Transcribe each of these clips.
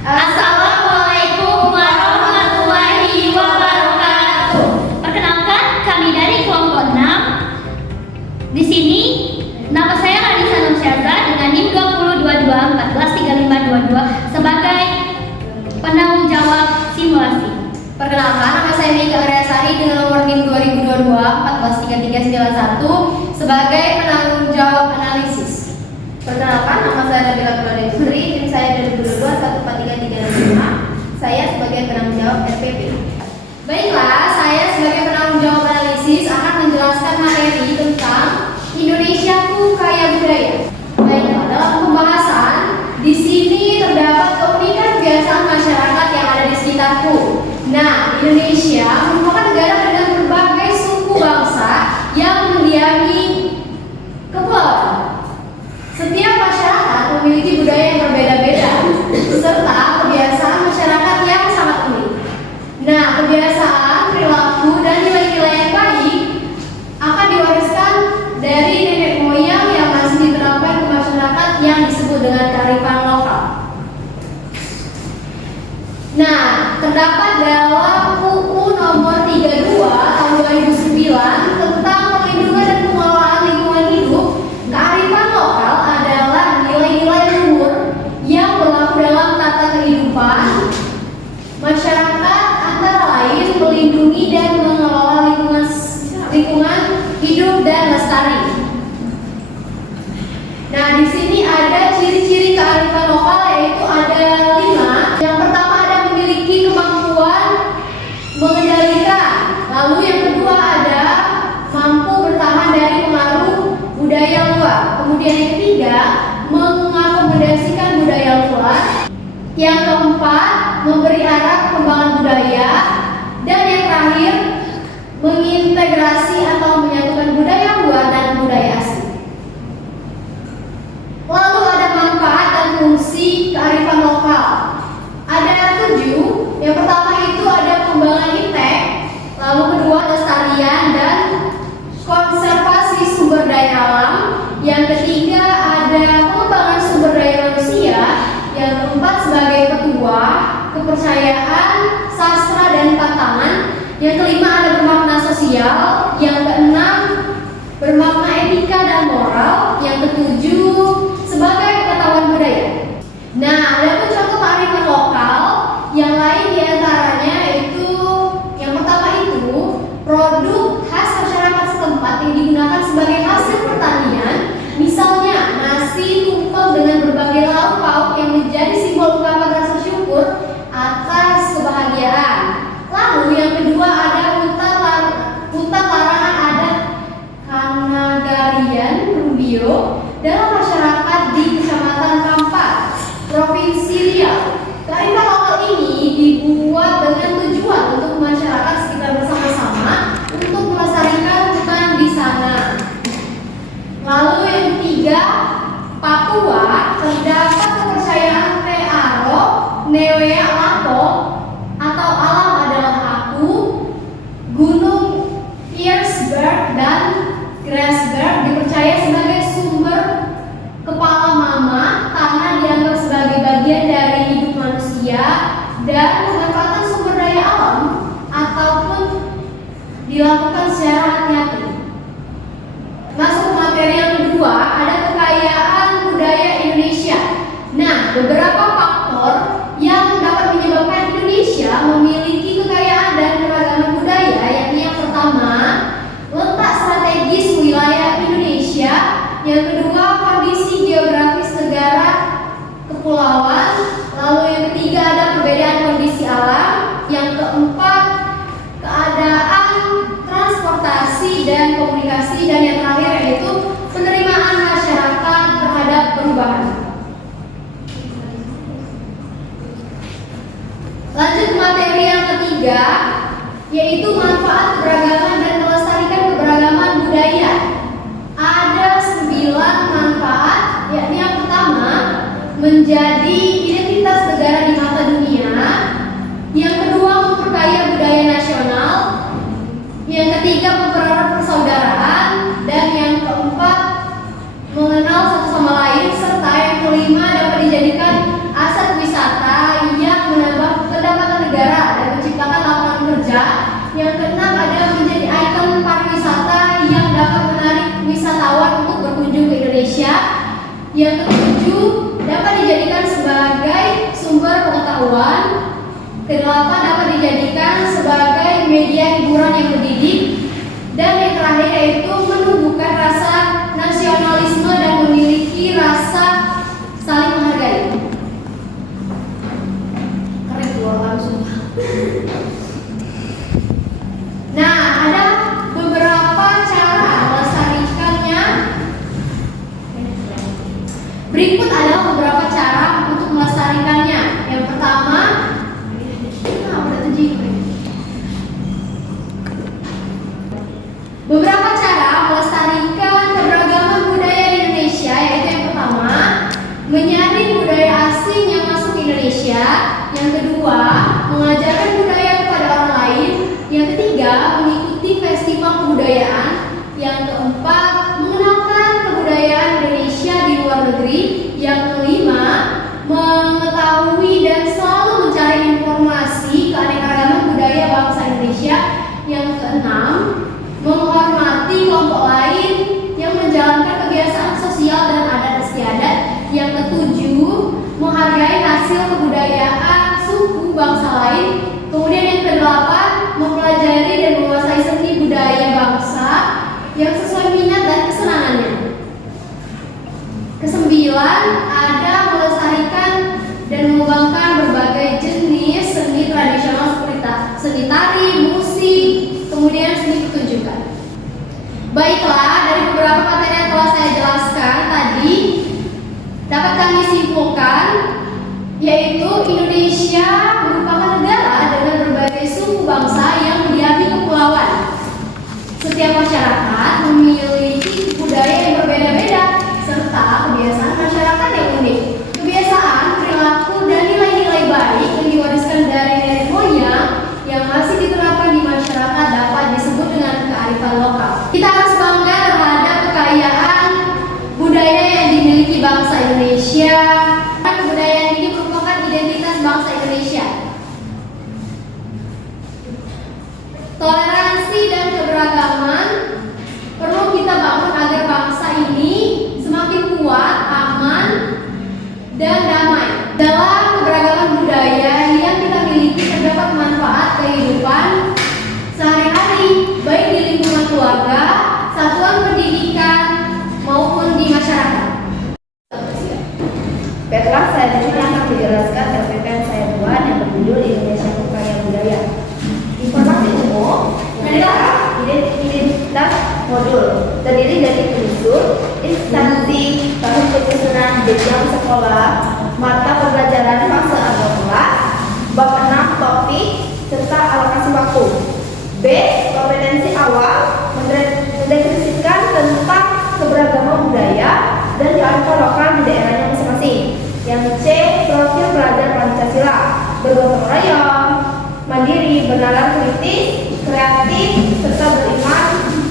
Assalamualaikum warahmatullahi wabarakatuh. Perkenalkan, kami dari kelompok 6. Di sini nama saya Anissa Nursyazah dengan NIM 2022143522 sebagai penanggung jawab simulasi. Perkenalkan, nama saya Mika Aryasari dengan nomor NIM 2022-143391 sebagai penanggung jawab analisis. Perkenalkan, nama saya Nabila Putri, NIM saya 2022-143335. Saya sebagai penanggung jawab RPP. Baiklah, saya sebagai penanggung jawab analisis akan menjelaskan materi tentang Indonesiaku Kaya Budaya. Baiklah, dalam pembahasan di sini terdapat keunikan kebiasaan masyarakat yang ada di sekitarku. Nah, Indonesia merupakan negara dengan berbagai suku bangsa yang mendiami kepulauan. Setiap masyarakat memiliki budaya yang berbeda-beda serta kebiasaan masyarakat yang sangat unik. Nah, kebiasaan, perilaku, dan nilai-nilai yang baik akan diwariskan dari nenek moyang yang masih diterapkan ke masyarakat yang disebut dengan kearifan lokal. Nah, terdapat dalam UU nomor 32 tahun 2009 tentang perlindungan dan pengelolaan lingkungan hidup. Kearifan lokal adalah nilai-nilai luhur yang berlaku dalam tata kehidupan masyarakat, antara lain melindungi dan mengelola lingkungan hidup dan lestari. Nah, di sini ada ciri-ciri kearifan lokal, yaitu ada 5. Yang pertama ada memiliki kemampuan mengendalikan. Lalu yang kedua ada mampu bertahan dari pengaruh budaya luar. Kemudian yang ketiga mengakomodasikan budaya luar. Yang keempat memberi arah perkembangan budaya. Dan yang terakhir mengintegrasi atau menyatukan budaya luar dan budaya asli. Lalu ada manfaat dan fungsi kearifan lokal. Ada 7. Yang pertama itu ada pengembangan iptek, lalu kedua lestarian dan konservasi sumber daya alam. Yang ketiga ada pengembangan sumber daya manusia. Yang keempat sebagai petuah, kepercayaan, sastra dan pantangan. Yang kelima ada bermakna sosial. Yang keenam bermakna etika dan moral. Yang ketujuh sebagai pengetahuan budaya. Nah, ada pun contoh kearifan lokal yang lain diantaranya itu yang pertama itu produk khas masyarakat setempat yang digunakan sebagai hasil pertanian, misalnya nasi tumpeng dengan berbagai lauk pauk yang menjadi simbol ungkapan rasa syukur atas kebahagiaan. Lalu yang kedua ada hutan larangan adat Kanagarian Rubio dalam masyarakat di Kecamatan Kampar, Provinsi Riau. Kearifan lokal ini dibuat dengan tujuan untuk masyarakat sekitar bersama-sama untuk melestarikan hutan di sana. Lalu yang ketiga, Papua, terdapat kepercayaan Te Aro, Newea Lako atau alam adalah aku, Gunung Piersberg dan Grasberg dipercaya sebagai sumber kepala mama, karena dianggap sebagai bagian dari hidup manusia dan pemanfaatan sumber daya alam ataupun dilakukan secara hati-hati. Masuk materi yang kedua, ada kekayaan budaya Indonesia. Nah, beberapa faktor yang dapat menyebabkan Indonesia memiliki kekayaan dan keragaman budaya, yakni yang pertama, letak strategis wilayah Indonesia. Yang kedua, kondisi geografis negara kepulauan. Lalu yang ketiga ada perbedaan kondisi alam. Yang keempat, keadaan transportasi dan komunikasi. Dan yang terakhir yaitu penerimaan masyarakat terhadap perubahan. Lanjut ke materi yang ketiga, yaitu manfaat keberagaman dan melestarikan keberagaman budaya. Ada 9 manfaat, yakni yang pertama menjadi identitas negara di mata dunia. Yang kedua memperkaya budaya nasional. Yang ketiga mempererat persaudaraan. Dan yang keempat mengenal satu sama lain. Serta yang kelima dapat dijadikan aset wisata Yang ketujuh, dapat dijadikan sebagai sumber pengetahuan. Kedelapan, dapat dijadikan sebagai media hiburan yang mendidik. Dan yang terakhir yaitu menumbuhkan rasa nasionalisme dan memiliki rasa saling menghargai. Keren dua langsung. Nah, ada beberapa cara melestarikannya. Berikut adalah beberapa cara untuk melestarikannya. Yang pertama, beberapa cara melestarikan keberagaman budaya di Indonesia, yaitu yang pertama, menyaring budaya asing yang masuk ke Indonesia. Yang kedua, mengajarkan budaya kepada orang lain. Yang ketiga, mengikuti festival kebudayaan. Yang keempat, mengenalkan kebudayaan Indonesia di luar negeri. Yang kelima, mengetahui dan selalu mencari informasi keanekaragaman budaya bangsa Indonesia. Yang keenam, menghormati kelompok lain yang menjalankan kebiasaan sosial dan adat istiadat. Yang ketujuh, menghargai hasil kebudayaan suku bangsa lain. Kemudian yang kedelapan, mempelajari dan menguasai seni budaya bangsa yang sesuai minat dan kesenangannya. Kesembilan, ada melestarikan dan mengembangkan berbagai jenis seni tradisional seperti seni tari, musik, kemudian seni pertunjukan. Baiklah, dari beberapa materi yang telah saya jelaskan tadi, dapat kami simpulkan yaitu Indonesia merupakan negara dengan berbagai suku bangsa yang mendiami kepulauan. Setiap masyarakat memiliki budaya yang berbeda-beda serta kebiasaan masyarakat yang unik. Kebiasaan, perilaku, dan nilai-nilai baik yang diwariskan dari nenek moyang yang masih diterapkan di masyarakat dapat disebut dengan kearifan lokal. Kita harus bangga terhadap kekayaan budaya yang dimiliki bangsa Indonesia. Kebudayaan ini merupakan identitas bangsa Indonesia. Toleransi dan keberagaman perlu kita bangun agar bangsa ini semakin kuat, aman, dan damai. Dalam keberagaman budaya yang kita miliki terdapat manfaat kehidupan sehari-hari, baik di lingkungan keluarga, satuan pendidikan, maupun di masyarakat. Baiklah, saya di sini akan menjelaskan LPPN saya buat yang berjudul Indonesia Kekayaan Budaya. Informasi umum, identitas modul terdiri dari unsur, instansi, tahun penyusunan jenjang sekolah, mata pembelajaran fase awal kelas, bab 6 topik serta alokasi waktu. B. Kompetensi awal mendefinisikan tentang keberagaman budaya dan kearifan lokal di daerahnya masing-masing. Yang C. Profil pelajar Pancasila, bergotong royong, mandiri, bernalar kritis, kreatif, serta beriman,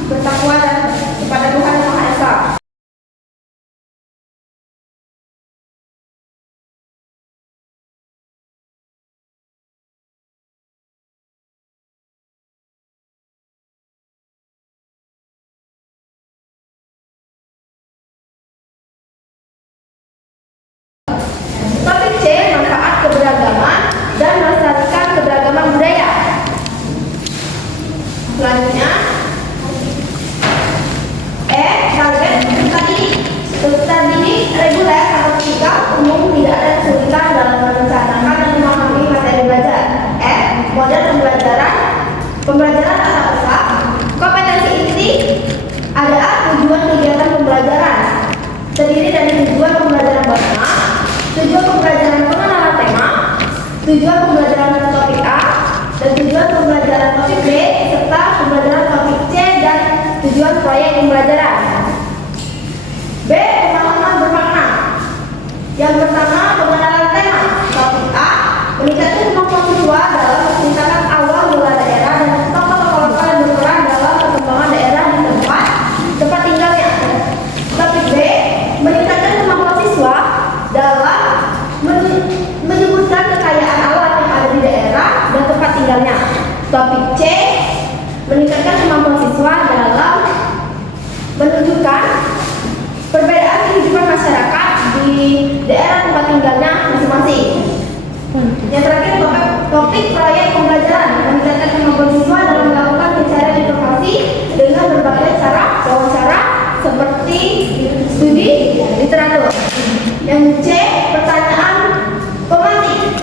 bertakwa dan kepada Tuhan Yang Maha Esa. Topik C. Manfaat keberagaman dan melestarikan keberagaman budaya. Selanjutnya, E. Target peserta didik. Peserta didik reguler atau vertikal umum tidak ada kesulitan dalam merencanakan dan memahami materi belajar. F. Model pembelajaran tatap muka. Kompetensi inti adalah tujuan kegiatan pembelajaran, terdiri dari tujuan pembelajaran bersama, tujuan pembelajaran pengenalan tema, tujuan pembelajaran topik A, dan tujuan pembelajaran topik B, serta pembelajaran topik C dan tujuan proyek pembelajaran. B. Pemahaman bermakna. Yang pertama, pengenalan tema. Topik A, meningkatkan kemampuan siswa dalam peningkatan awal mula daerah dan tokoh-tokoh lokal yang berperan dalam perkembangan daerah di tempat tinggalnya. Topik B, meningkatkan kemampuan siswa dalam menyebutkan kekayaan alam yang ada di daerah dan tempat tinggalnya. Topik C, meningkatkan kemampuan siswa dalam menunjukkan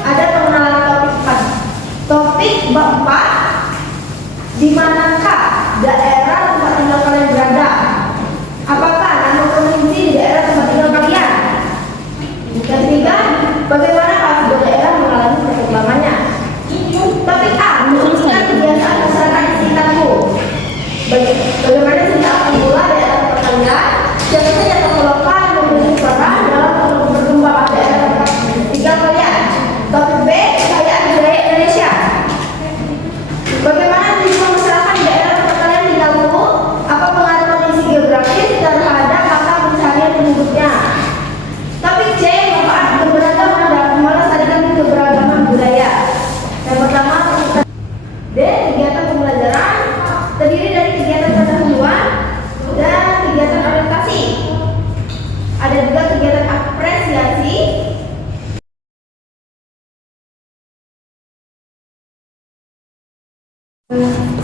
ada pengenalan topik 4. Topik bab 4, di manakah daerah tempat tinggal kalian berada? Apakah nama provinsi di daerah tempat tinggal kalian? Yang ketiga, bagaimana kalau sebuah daerah mengalami perkembangannya? Topik A, menunjukkan kebiasaan masyarakat di sekitarmu. Bagaimana cerita asal mula daerah tempat kalian? Siapa saja tokoh lokal yang memiliki peran dalam perkembangan daerah tempat tinggal kalian? Topik B, kekayaan budaya Indonesia. Bagaimana kehidupan masyarakat di daerah tempat kalian tinggalmu? Apa pengaruh kondisi geografis terhadap masa pencaharian penduduknya? Topik C, manfaat keberagaman dalam melestarikan keberagaman budaya. Yang pertama, D, kegiatan pembelajaran terdiri dari kegiatan pendahuluan dan kegiatan orientasi. Ada juga kegiatan apresiasi.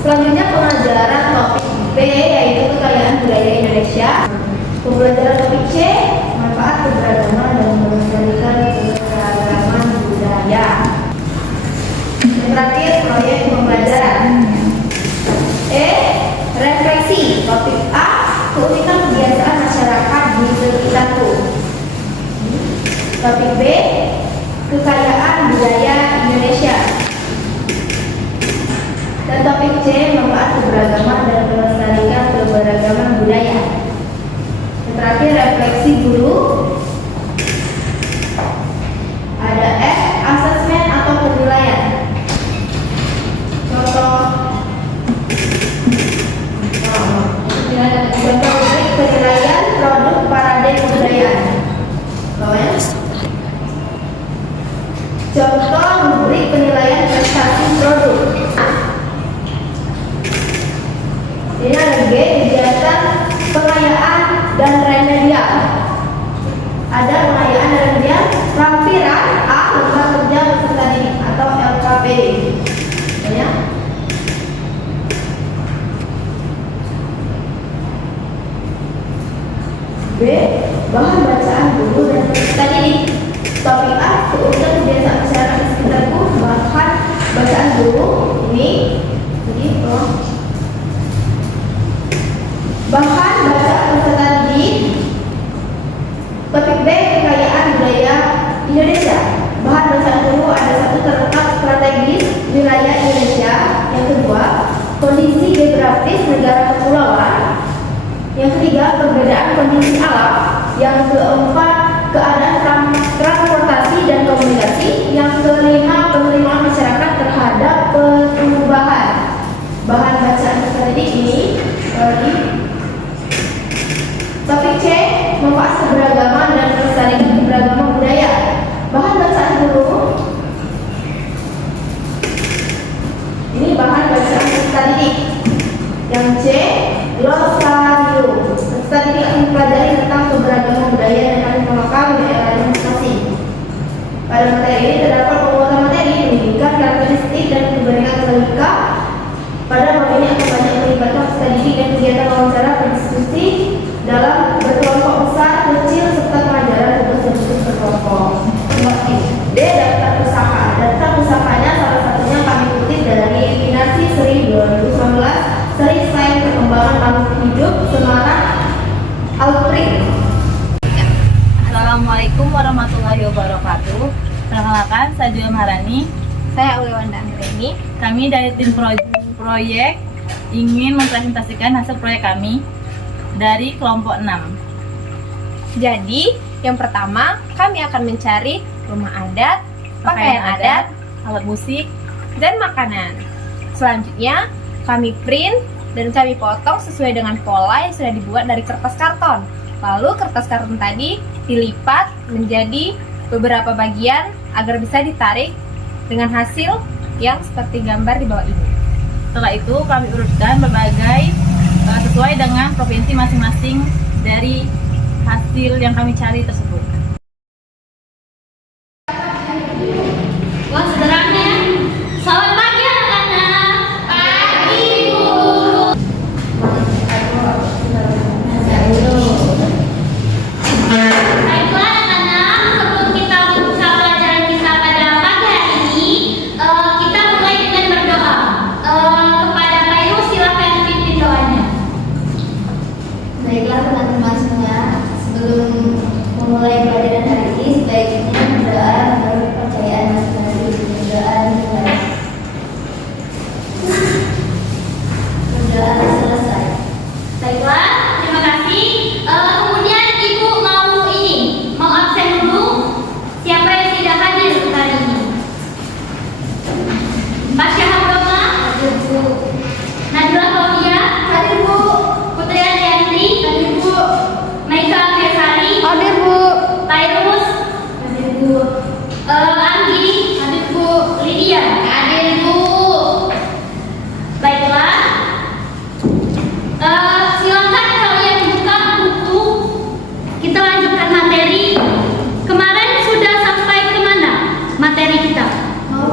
Selanjutnya pelajaran topik B, yaitu kekayaan budaya Indonesia. Pembelajaran topik C, manfaat keberagaman dan melestarikan keberagaman budaya. Yang terakhir, proyek pembelajaran. E, refleksi. Topik A, keunikan kebiasaan masyarakat di sekitarku. Topik B, kekayaan budaya Indonesia. Dan topik C, manfaat keberagaman dan melestarikan keberagaman budaya. Yang terakhir, refleksi dulu. Ada F, asesmen atau penilaian. Contoh rubrik penilaian produk parade kebudayaan. Contoh rubrik penilaian prestasi produk. Ini ada G, kegiatan pengayaan dan remedial. Ada pengayaan dan remedial. Lampiran A, lembaga kerja peserta didik atau LKPD. Ya. B, bahan bacaan guru dan peserta didik. Topik A, keunikan kebiasaan masyarakat di sekitarku. Bahan bacaan guru ini, jadi bahan bacaan peserta didik. Topik B, kekayaan budaya Indonesia. Bahan bacaan guru ada satu, terletak strategis wilayah Indonesia. Yang kedua, kondisi geografis negara kepulauan. Yang ketiga, perbedaan kondisi alam. Yang keempat, keadaan transportasi dan komunikasi. Yang kelima, penerimaan masyarakat terhadap perubahan. Bahan bacaan peserta didik ini topik C, manfaat keberagaman dan melestarikan keberagaman budaya. Bahan bacaan guru ini bahan bacaan peserta didik. Yang C, glosarium. Peserta didik akan mempelajari tentang keberagaman budaya dan kearifan lokal di daerahnya masing-masing. Pada materi ini terdapat penguatan materi menunjukkan karakteristik dan keberadaan logika. Pada bab ini akan banyak melibatkan peserta didik dan kegiatan wawancara berdiskusi dalam berkelompok besar, kecil, serta pengajaran tugas berkelompok. D, daftar pusaka. Daftar pusakanya salah satunya kami kutip dari Finasi Seri 2019, Seri Sains Perkembangan Makhluk Hidup, Semarang, Alpri. Assalamualaikum warahmatullahi wabarakatuh. Perkenalkan, saya Julia Maharani. Saya Auliwanda Anggreni. Kami dari tim proyek ingin mempresentasikan hasil proyek kami dari kelompok 6. Jadi, yang pertama kami akan mencari rumah adat, pakaian adat, alat musik, dan makanan. Selanjutnya, kami print dan kami potong sesuai dengan pola yang sudah dibuat dari kertas karton. Lalu kertas karton tadi dilipat menjadi beberapa bagian agar bisa ditarik dengan hasil yang seperti gambar di bawah ini. Setelah itu kami urutkan berbagai sesuai dengan provinsi masing-masing dari hasil yang kami cari tersebut. Wah, sederhana. Selamat pagi anak-anak. Pagi, Bu. Baiklah anak-anak, sebelum kita membuka pelajaran kita pada pagi hari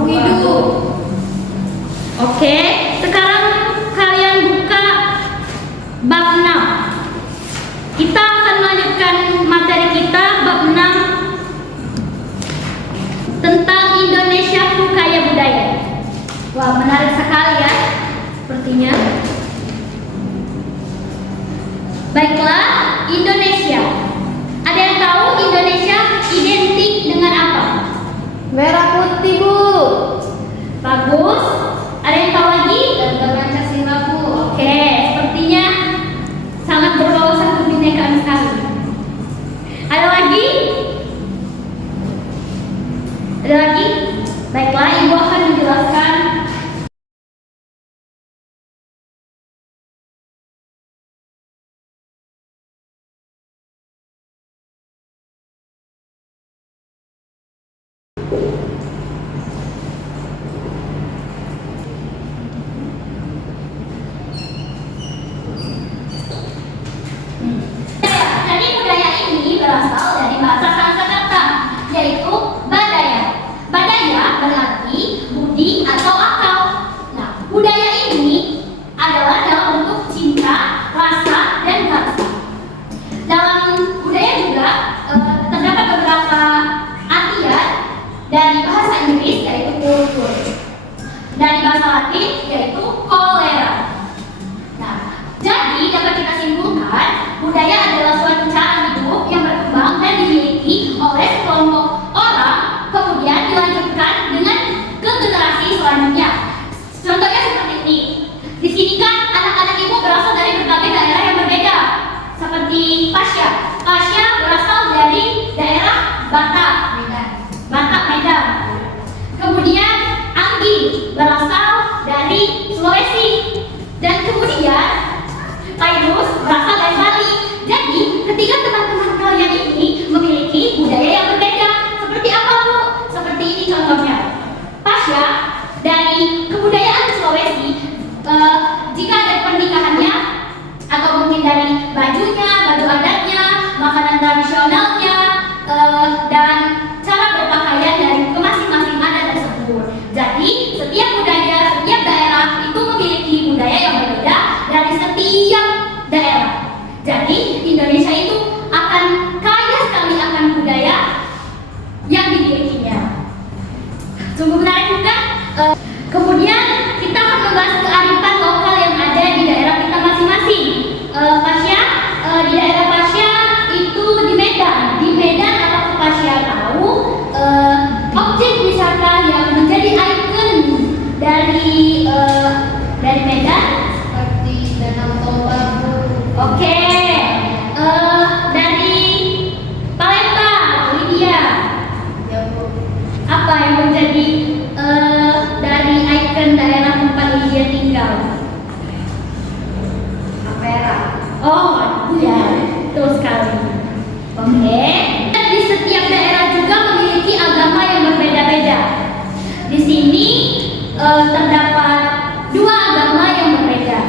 hidup. Oke, sekarang kalian buka bab 6. Kita akan melanjutkan materi kita bab 6 tentang Indonesia Kaya Budaya. Wah, menarik sekali ya sepertinya. Baiklah, Indonesia. Ada yang tahu Indonesia identik dengan apa? Merah putih, Bu. Bagus. Ada yang tahu lagi? Harga Pancasila, Bu. Oke, sepertinya sangat berwawasan kebinekaan sekali. Ada lagi? Ada lagi? Baiklah, Ibu akan menjelaskan. Jadi budaya ini berasal dari bahasa Sanskerta, yaitu badaya. Badaya berarti budi atau akal. Nah, budaya ini adalah dalam bentuk cinta, rasa, dan bangsa. Dalam budaya juga terdapat beberapa artian dari bahasa Inggris yaitu kultur, dari bahasa Latin yaitu kolera. Nah, jadi dapat kita simpulkan budaya adalah suatu cara hidup yang berkembang dan dimiliki oleh sekelompok orang, kemudian dilanjutkan dengan ke generasi selanjutnya. Contohnya seperti ini. Di sini kan anak-anak ibu berasal dari berbagai daerah yang berbeda. Seperti Pasya. Pasya berasal dari daerah Batak, Medan. Kemudian Anggi berasal dari Sulawesi. Dan kemudian Tairus berasal dari Bali. Jadi, ketika teman-teman kalian ini memiliki budaya yang berbeda, seperti apa, Bu? Seperti ini contohnya. Pasya dari kebudayaan Sulawesi, jika ada pernikahannya atau mungkin dari bajunya, baju adatnya, makanan tradisionalnya, dan cara berpakaian dari ke masing-masing adat tersebut. Jadi, setiap budaya, setiap daerah itu memiliki budaya yang berbeda dari setiap daerah. Jadi Indonesia itu akan kaya sekali akan budaya yang dimilikinya. Sungguh menarik bukan? Kemudian kita akan membahas kearifan lokal yang ada di daerah kita masing-masing. Pasya, di daerah Pasya itu di Medan. Di Medan apakah Pasya tahu objek wisata yang menjadi ikon dari Medan? Seperti Danau Toba, Bu. Oke, dari Palembang, Lydia, Ya, Bu. apa yang menjadi dari ikon daerah tempat Lydia tinggal? Ampera. Oh, iya, betul sekali. Oke, dan di setiap daerah juga memiliki agama yang berbeda-beda. Di sini terdapat dua agama yang berbeda.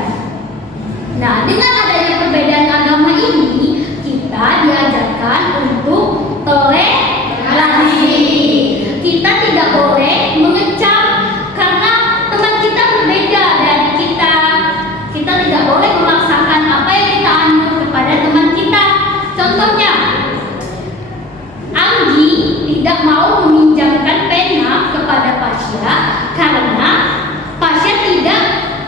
Nah, dengan adanya perbedaan agama ini, kita diajarkan untuk toleransi. Kita tidak boleh mengecam karena teman kita berbeda dari kita. Kita tidak boleh memaksakan apa yang kita anut kepada teman kita. Contohnya, Anggi tidak mau meminjamkan pena kepada Pasya karena Pasya tidak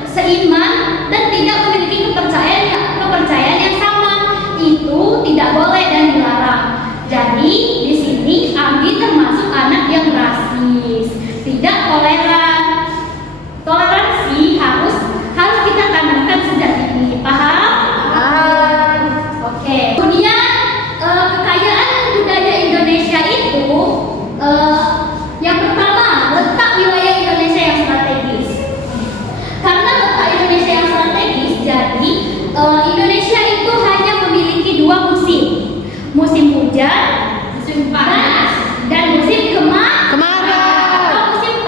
seiman dan tidak memiliki kepercayaan yang sama. Itu tidak boleh dan dilarang. Jadi di sini Anggi termasuk anak yang rasis, tidak toleran. Toleransi harus kita tanamkan sejak dini. Paham? Oke. Kemudian kekayaan budaya Indonesia itu yang pertama, letak wilayah Indonesia yang strategis. Karena letak Indonesia yang strategis, jadi Indonesia itu hanya memiliki dua musim. Musim hujan, musim panas, dan musim kemarau. Atau musim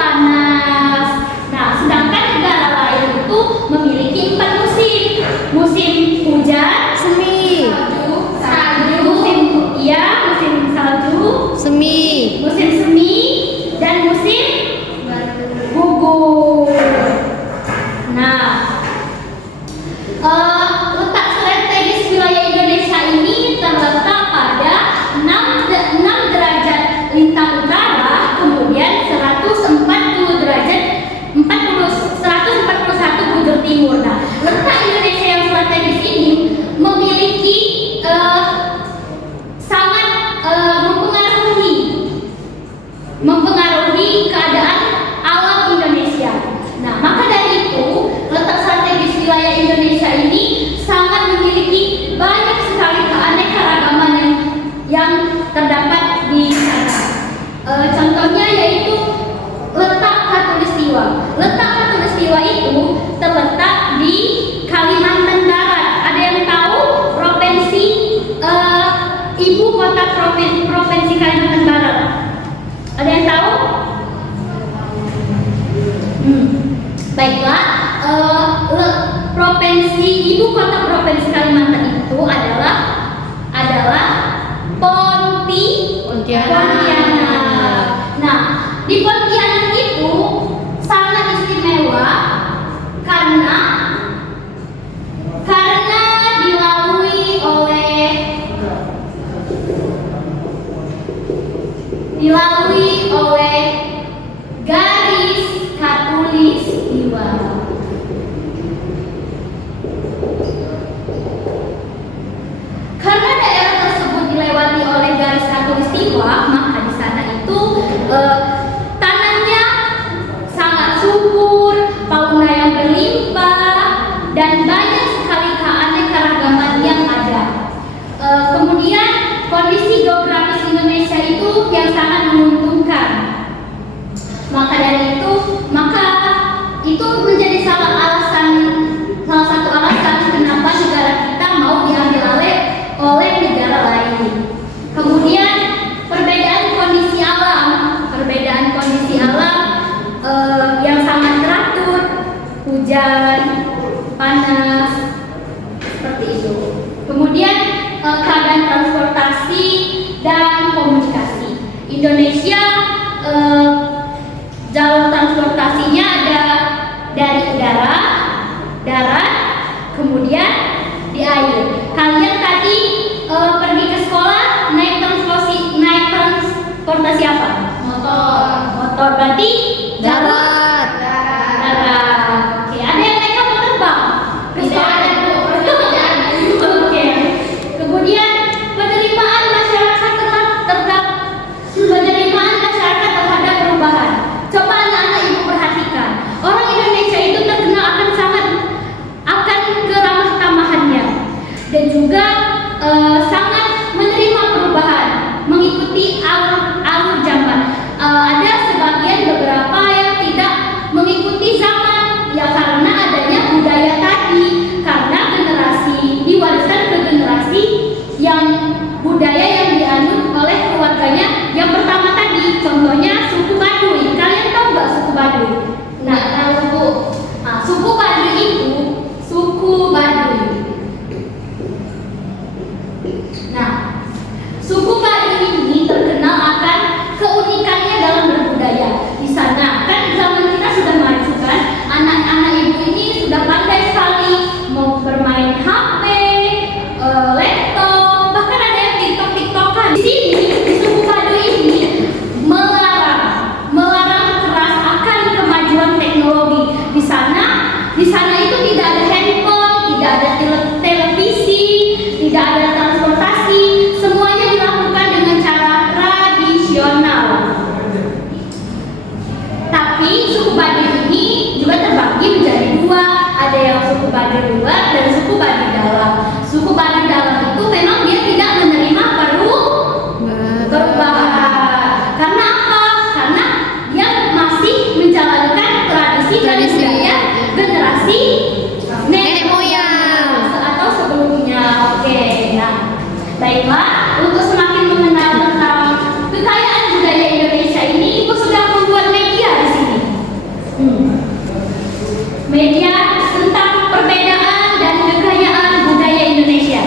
Baiklah, ibu kota provinsi Kalimantan itu adalah Pontianak. Nah, di Pontianak itu sangat istimewa karena dilalui oleh garis khatulistiwa. Karena daerah tersebut dilewati oleh garis khatulistiwa, maka di sana itu tanahnya sangat subur, fauna yang berlimpah, dan banyak sekali keanekaragaman yang ada. Kemudian kondisi geografis Indonesia itu yang sangat menguntungkan. Maka itu menjadi salah satu alasan kenapa negara kita mau diambil oleh negara lain. Kemudian perbedaan kondisi alam yang sangat teratur, hujan, panas, seperti itu. Kemudian keadaan transportasi dan komunikasi. Indonesia jalur transportasinya ada dari udara, darat, kemudian di air. Kalian tadi pergi ke sekolah naik transportasi apa? Motor berarti Darat. Oke, ada yang naik kapal terbang? Tidak ada, Bu. Oke. Kemudian penerimaan masyarakat terhadap perubahan. Coba anak-anak ibu perhatikan. Orang Indonesia itu terkenal akan keramah tamahannya dan juga sangat menerima perubahan, mengikuti alur zaman. Ada beberapa yang tidak mengikuti zaman, ya karena adanya budaya tadi, karena generasi diwariskan ke generasi yang budaya yang dianut oleh keluarganya yang pertama tadi. Contohnya suku Baduy. Kalian tahu nggak suku Baduy? Nah, tahu, Bu. Nah, suku Baduy itu suku Baduy ini terkenal akan keunikannya dalam berbudaya. Di sana kan zaman kita sudah maju kan, anak-anak ibu ini sudah pandai sekali mau bermain HP, laptop, bahkan ada yang tiktokan. Di sini di suku Baduy ini melarang keras akan kemajuan teknologi. Di sana itu tidak ada handphone, tidak ada televisi, tidak ada transportasi, semuanya dilakukan dengan cara tradisional. Tapi suku Baduy ini juga terbagi menjadi dua, ada yang suku Baduy luar dan suku Baduy dalam. Suku Baduy dalam itu memang dia tidak menerima perubahan. Karena apa? Karena dia masih menjalankan tradisi dan budaya generasi nenek moyang atau sebelumnya. Oke, nah, baiklah, untuk semakin mengenal tentang kekayaan budaya Indonesia ini, Ibu sudah membuat media di sini. Media tentang perbedaan dan kekayaan budaya Indonesia.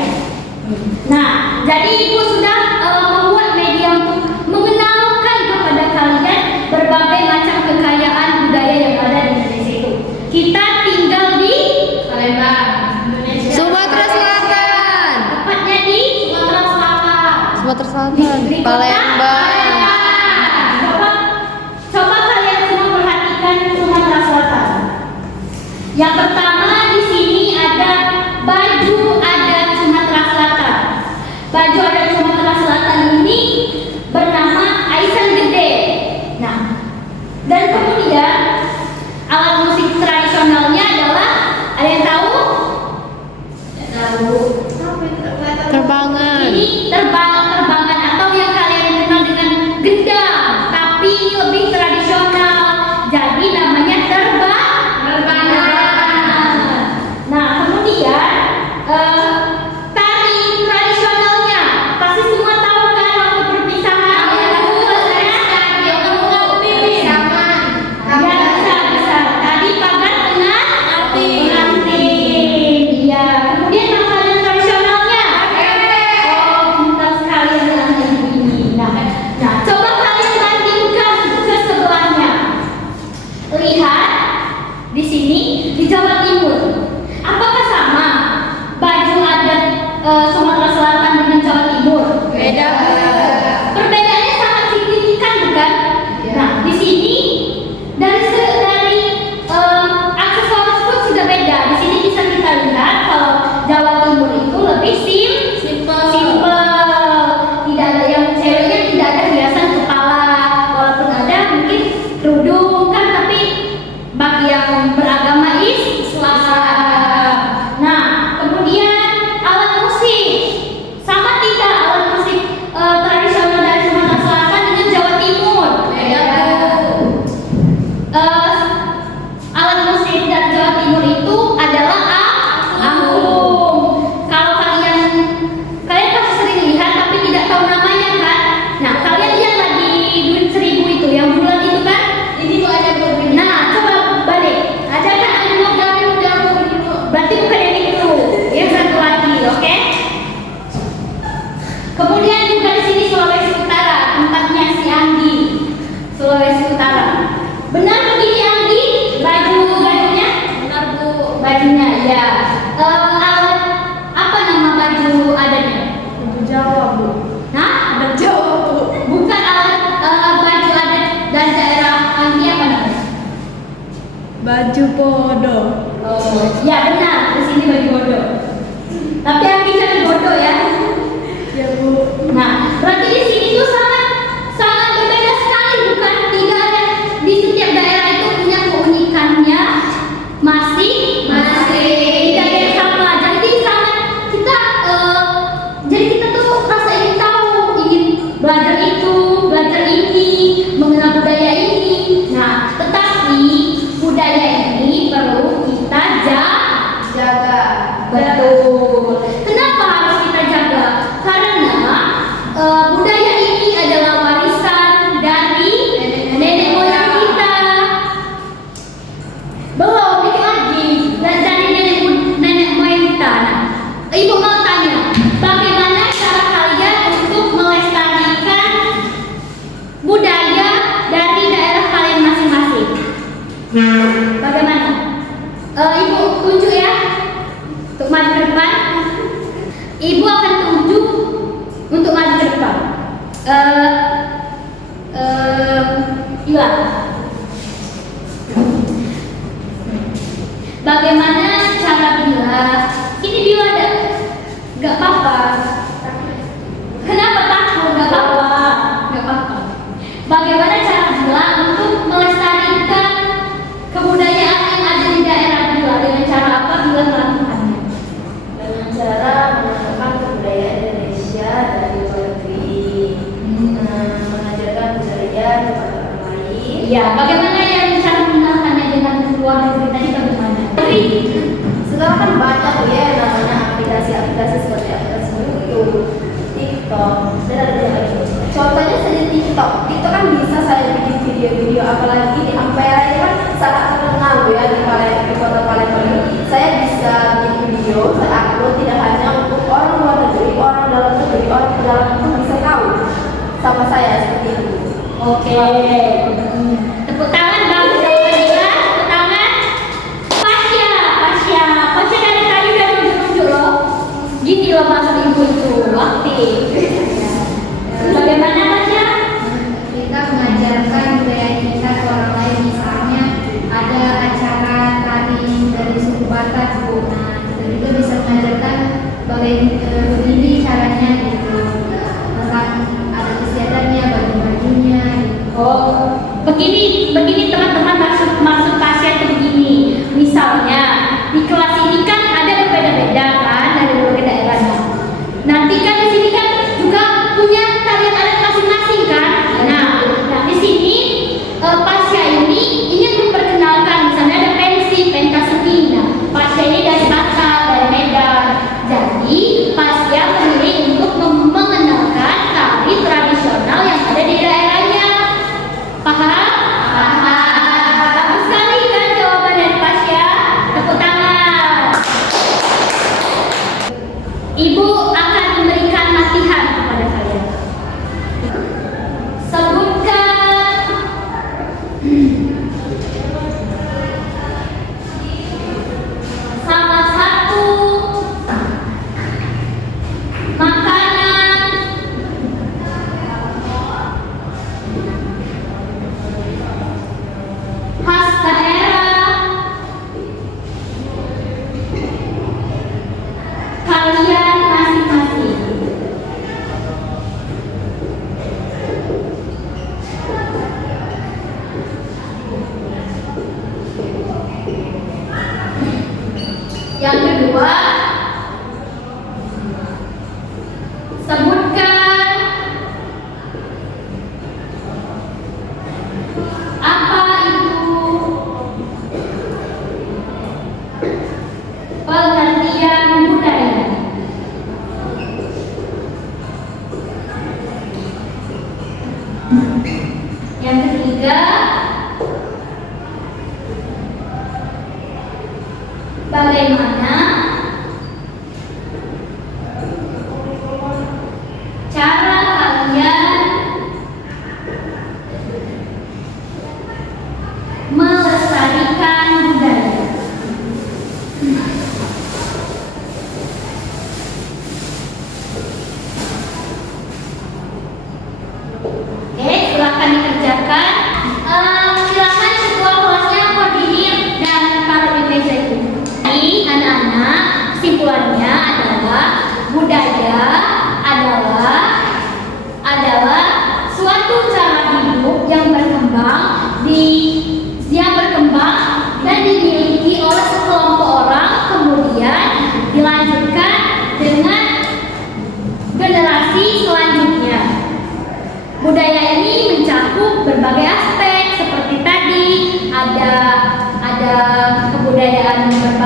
Alat musik dari Jawa Timur itu adalah angklung. Kalau kalian pasti sering lihat tapi tidak tahu namanya kan? Nah, kalian lihat lagi duit 1000 itu yang bulat itu kan? Ini tuh ada berbeda. Nah, coba balik. Ada kan angklung dari berarti bukan yang itu. Yang satu lagi, oke? Kemudian juga di sini Sulawesi Utara, tempatnya si Anggi. Sulawesi Utara. Benar begini Anggi? Bajunya? Benar Bu. Bajunya ya. Alat apa nama baju adatnya? Baju Jawa, Bu. Hah? Adat Jawa, Bu. Bukan alat baju adat dari daerah Anggi apa namanya? Baju podo. Oh, ya benar. Di sini baju bodoh. Tapi Anggi jangan bodoh ya. Ya, Bu. Nah, berarti di sini tuh sangat berbeda sekali, bukan? Tidak ada di setiap daerah itu punya keunikannya masing-masing. Tidak ada yang sama. Jadi kita tuh rasa ingin tahu, ingin belajar itu, belajar ini, mengenal budaya ini. Nah, tetapi budaya ini perlu kita jaga. Betul. Kenapa harus kita jaga? Karena budaya ini adalah warisan dari nenek moyang kita. Belum dikit lagi dari nenek moyang kita. Nah, Ibu mau tanya, bagaimana cara kalian untuk melestarikan budaya dari daerah kalian masing-masing? Bagaimana? Ibu tunjuk ya, untuk maju ke depan. Ibu akan tunjuk untuk maju ke depan. Iya. Bagaimana cara bila? Ini bila ada? Gak apa-apa. Kenapa takut? Gak apa-apa. Gak apa-apa. Bagaimana cara bila untuk melestarikan kebudayaan yang ada di daerah bila? Dengan cara apa bila melakukannya? Dengan cara mengenalkan kebudayaan Indonesia dari luar negeri, mengajarkan budaya kepada orang lain. Iya, bagaimana yang cara mengenalkannya dengan luar negeri tadi bagaimana? Sekarang kan banyak ya yang namanya aplikasi-aplikasi seperti aplikasi YouTube, TikTok, dan ada yang lain. Contohnya saja TikTok. TikTok kan bisa saya bikin video-video, apalagi di Ampera ini kan sangat terkenal ya di kota Palembang ini. Saya bisa bikin video, saya upload tidak hanya untuk orang luar negeri, orang dalam negeri, orang dalam itu bisa tahu sama saya seperti itu. Oke. Tepuk tangan bagus ya. Tepuk tangan. Pasya dari tadi udah nunjuk loh. Gini loh maksud ibu itu, aktif. Bagaimana Pasya? Kita mengajarkan budaya kita ke orang lain, misalnya ada acara tari dari suku Batak, Bu. Nah, kita juga bisa mengajarkan begini caranya gitu. Tentang ada istiadatnya, baju-bajunya. Gitu. Oh, begini teman-teman maksud Pasya itu begini. Misalnya di kelas ini kan ada berbeda-beda kan dari berbagai daerahnya. Nanti kan di sini kan juga punya tarian adat masing-masing kan. Nah di sini Pasya ini ingin memperkenalkan, misalnya ada pentas seni. Nah, Pasya ini dari Batak, dari Medan. Jadi Pasya memilih untuk mengenalkan tari tradisional yang ada di daerahnya. Paham? Bagus sekali kan jawaban dari Pasya. Tepuk tangan. Ibu akan memberikan latihan kepada kalian. Sebutkan salah satu makanan khas daerah kalian masing-masing.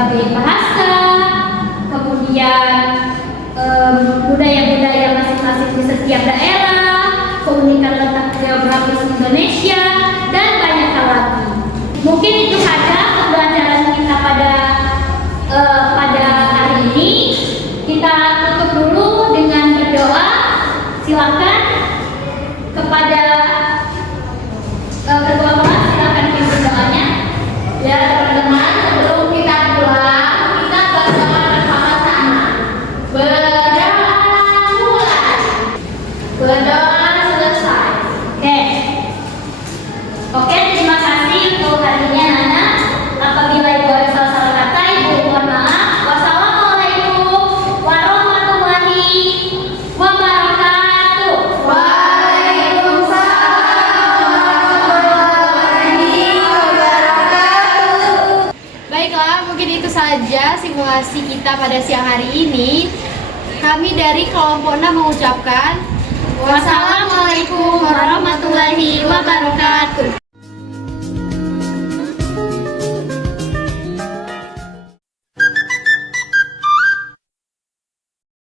berbagai bahasa, kemudian budaya-budaya masing-masing di setiap daerah, keunikan letak geografis Indonesia, dan banyak hal lagi. Mungkin itu saja pembelajaran kita pada hari ini. Kita tutup dulu dengan berdoa. Silakan kepada ketua kelas, silakan pimpin doanya. Ya teman-teman, sebelum kita pulang, kita berdoa bersama-sama. Berdoa mulai. Berdoa selesai. Oke, terima kasih untuk harinya Nana. Apabila ibu ada salah kata, ibu mohon maaf. Wassalamualaikum warahmatullahi wabarakatuh. Baiklah, mungkin itu saja simulasi kita pada siang hari ini. Kami dari kelompok 6 mengucapkan Wassalamualaikum warahmatullahi